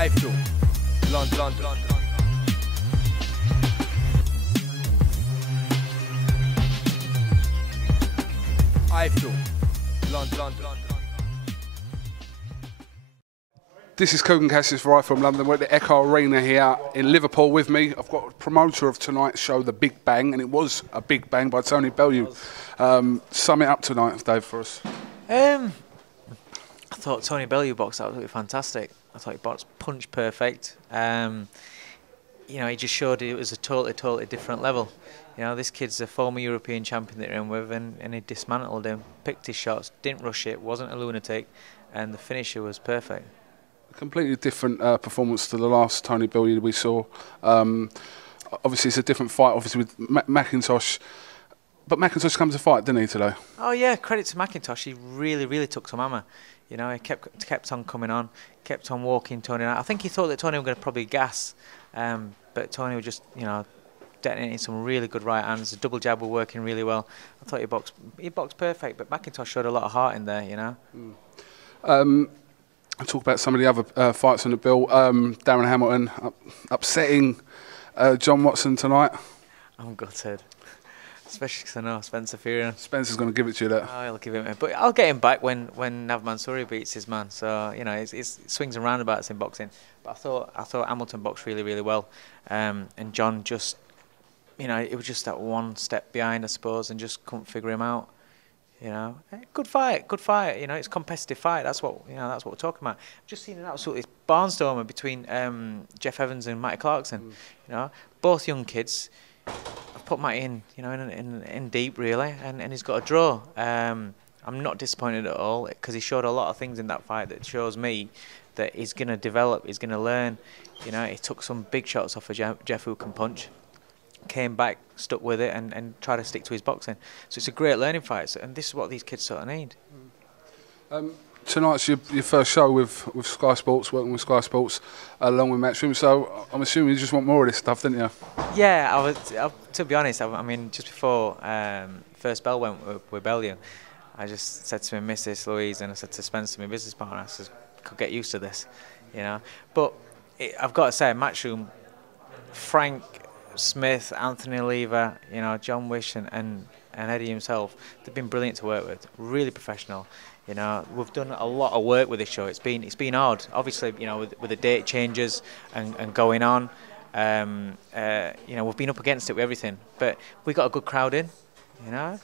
iFILM, London. iFILM, London. This is Kugan Cassius for iFILM London. We're at the Echo Arena here in Liverpool. With me, I've got a promoter of tonight's show, The Big Bang, and it was a big bang by Tony BELLEW. Sum it up tonight, Dave, for us. I thought Tony BELLEW boxed absolutely fantastic. I thought he boxed punch perfect. You know, he just showed it was a totally different level. You know, this kid's a former European champion that you're in with, and he dismantled him, picked his shots, didn't rush it, wasn't a lunatic, and the finisher was perfect. A completely different performance to the last Tony BELLEW we saw. Obviously, it's a different fight, obviously, with McINTOSH. But McINTOSH comes to fight, didn't he, today? Oh, yeah, credit to McINTOSH. He really took some hammer. You know, he kept on coming on, kept on walking Tony out. I think he thought that Tony was going to probably gas, but Tony was just, you know, detonating some really good right hands. The double jab were working really well. I thought he boxed perfect, but McINTOSH showed a lot of heart in there, you know. I'll talk about some of the other fights on the bill. Darren Hamilton upsetting John Watson tonight. I'm gutted. Especially because I know Spencer Fearon. Spencer's going to give it to you, that. Oh, he'll give it me. But I'll get him back when Nav Mansouri beats his man. So, you know, it swings and roundabouts in boxing. But I thought Hamilton boxed really well. And John just, you know, it was just that one step behind, I suppose, and just couldn't figure him out. You know, good fight. You know, it's a competitive fight. That's what we're talking about. I've just seen an absolutely barnstormer between Jeff Evans and Matty Clarkson. You know, both young kids. I've put Matty in, you know, in deep really, and he's got a draw. I'm not disappointed at all because he showed a lot of things in that fight that shows me that he's going to develop, he's going to learn. You know, he took some big shots off of Jeff who can punch, came back, stuck with it, and tried to stick to his boxing. So it's a great learning fight, and this is what these kids sort of need. Tonight's your first show with Sky Sports, working with Sky Sports, along with Matchroom. So I'm assuming you just want more of this stuff, didn't you? Yeah, to be honest, I mean, just before first bell went with BELLEW, I just said to my missus Louise, and I said to Spencer, my business partner, I said, could get used to this, you know. But I've got to say, Matchroom, Frank Smith, Anthony Lever, you know, John Wish and Eddie himself, they've been brilliant to work with, really professional. You know, we've done a lot of work with this show. It's been hard, obviously. You know, with the date changes and going on. You know, we've been up against it with everything, but we got a good crowd in. You know,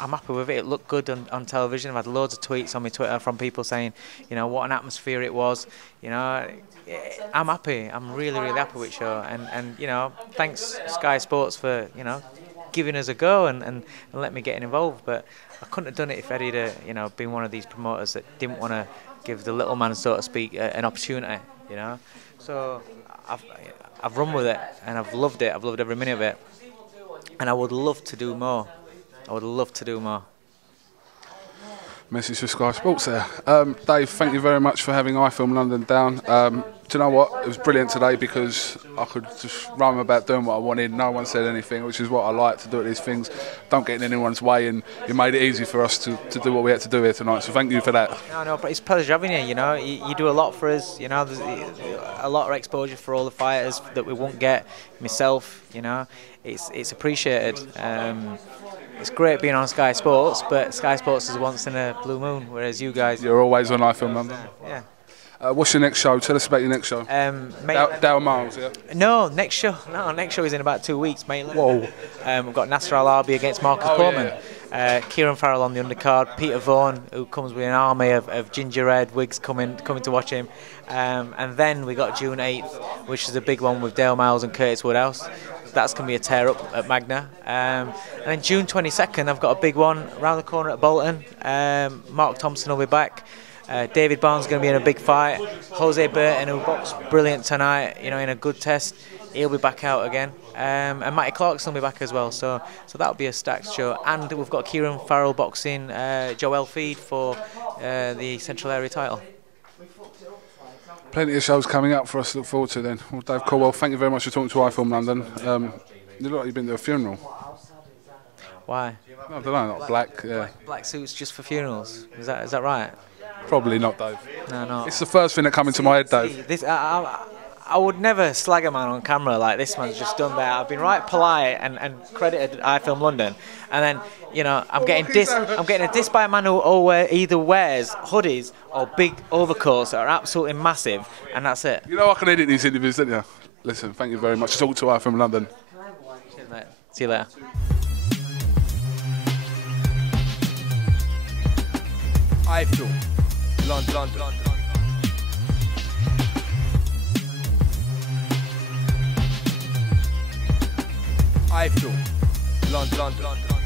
I'm happy with it. It looked good on television. I've had loads of tweets on my Twitter from people saying, you know, what an atmosphere it was. You know, I'm happy. I'm really happy with the show. And you know, thanks Sky Sports for, you know, giving us a go and let me get involved. But I couldn't have done it if Eddie had, you know, been one of these promoters that didn't want to give the little man, so to speak, an opportunity, you know. So I've run with it, and I've loved it. I've loved every minute of it, and I would love to do more. I would love to do more. Message for Sky Sports there. Dave, thank you very much for having iFILM London down. Do you know what? It was brilliant today because I could just run about doing what I wanted. No one said anything, which is what I like to do at these things. Don't get in anyone's way, and you made it easy for us to do what we had to do here tonight. So thank you for that. No, but it's a pleasure having you. You know, you do a lot for us. You know, there's a lot of exposure for all the fighters that we won't get. Myself, you know, it's appreciated. It's great being on Sky Sports, but Sky Sports is once in a blue moon, whereas you guys... You're always on iFILM London. Yeah. What's your next show? Tell us about your next show. Dale Miles, yeah? No, next show is in about 2 weeks, Maitland. Whoa. We've got Nasser Al-Arbi against Marcus Portman. Yeah. Kieran Farrell on the undercard. Peter Vaughan, who comes with an army of ginger-haired wigs coming to watch him. And then we got June 8th, which is a big one with Dale Miles and Curtis Woodhouse. That's going to be a tear-up at Magna. And then June 22nd, I've got a big one around the corner at Bolton. Mark Thompson will be back. David Barnes is going to be in a big fight. Jose Burton, who boxed brilliant tonight, you know, in a good test, he'll be back out again. And Matty Clarkson will be back as well. So that'll be a stacked show. And we've got Kieran Farrell boxing Joel Feed for the Central Area title. Plenty of shows coming up for us to look forward to then. Well, Dave Coldwell, thank you very much for talking to iFILM London. You look like you've been to a funeral. Why? I don't know, not black. Yeah. Black suits just for funerals. Is that right? Probably not, Dave. No, no. It's the first thing that come into my head, Dave. This, I would never slag a man on camera like this man's just done there. I've been right polite and credited iFILM London, and then you know I'm getting a diss by a man who either wears hoodies or big overcoats that are absolutely massive, and that's it. You know I can edit these interviews, don't you? Listen, thank you very much. Talk to iFILM London. Cheers, mate. See you later. iFILM London. iFILM London.